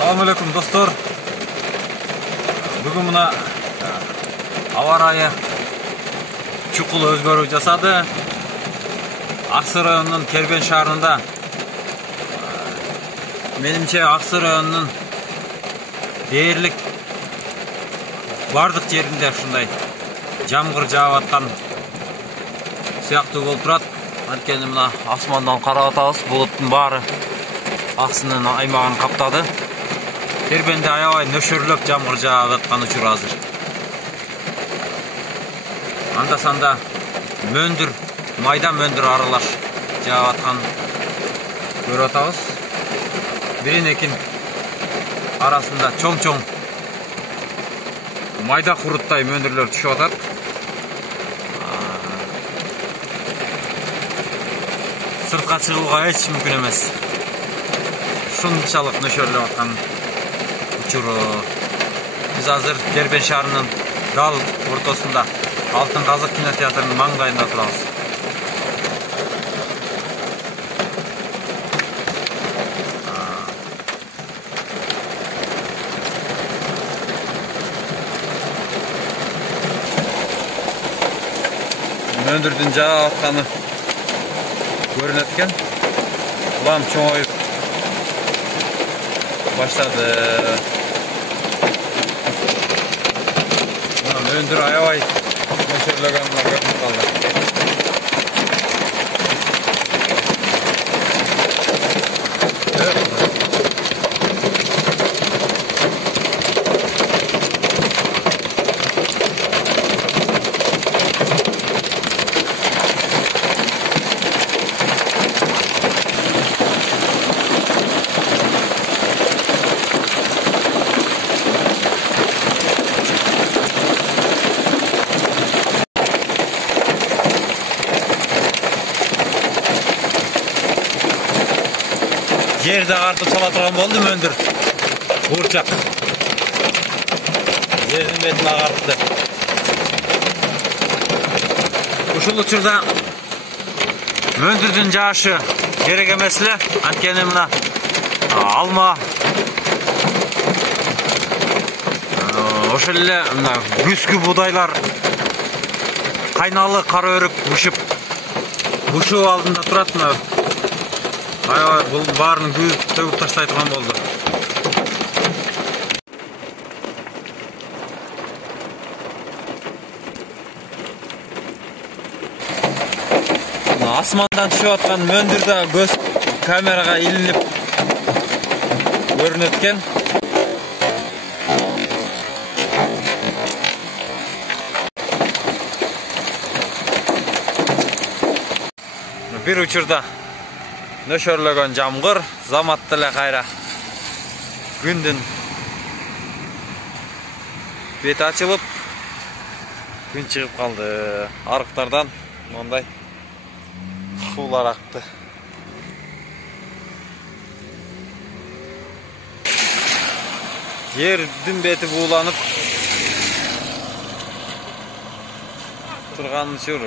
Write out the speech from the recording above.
Assalamualaikum dostlar. Bugün buna hava rayı çuqul özgörü жасады. Аксы районунун Кербен шаарында. Менимче Аксы районунун дээрлик бардык жеринде ушундай жамгыр жаап аткан сыяктуу болуп турат. Анткени мына асмандан карап атабыз, булуттун баары Аксынын аймагын каптады. Кербенде аябай нөшөрлөп жамгыр жаап аткан учур азыр. Анда-санда мөндүр, майда мөндүр аралаш жаап аткан көрүп атабыз. Бирин-экин арасында чоң-чоң майда куруттай мөндүрлөр түшүп атат. Сыртка чыгууга эч мүмкүн эмес. Ушунчалык нөшөрлөп аткан учур. Биз азыр Кербен шаарынын дал ортосунда Алтын Казык кинотеатрынын маңдайында турабыз. Мөндүрдүн жаап атканы көрүнөт экен. Улам чоңоюп баштады. Мөндүр аябай нөшөрлөгөн көрүнүп калды. Жерде артып сала турган болду мөндүр. Куурчак. Жердин бетин агартты. Ушул учурда мөндүрдүн жаашы керек эмес эле. Анткени мына алма ошол эле мына күзгү будайлар кайналы кара өрүк бушуу алдында турат. Мына аябай бул баарын төгүп таштай турган болду. Асмандан түшүп аткан мөндүр да көз камерага илинип көрүнөт экен. Бир учурда нөшөрлөгөн жамгыр заматты эле кайра күндүн бети ачылып күн чыгып калды. Арыктардан мондай суулар акты. Жердин бети бууланып турган учур.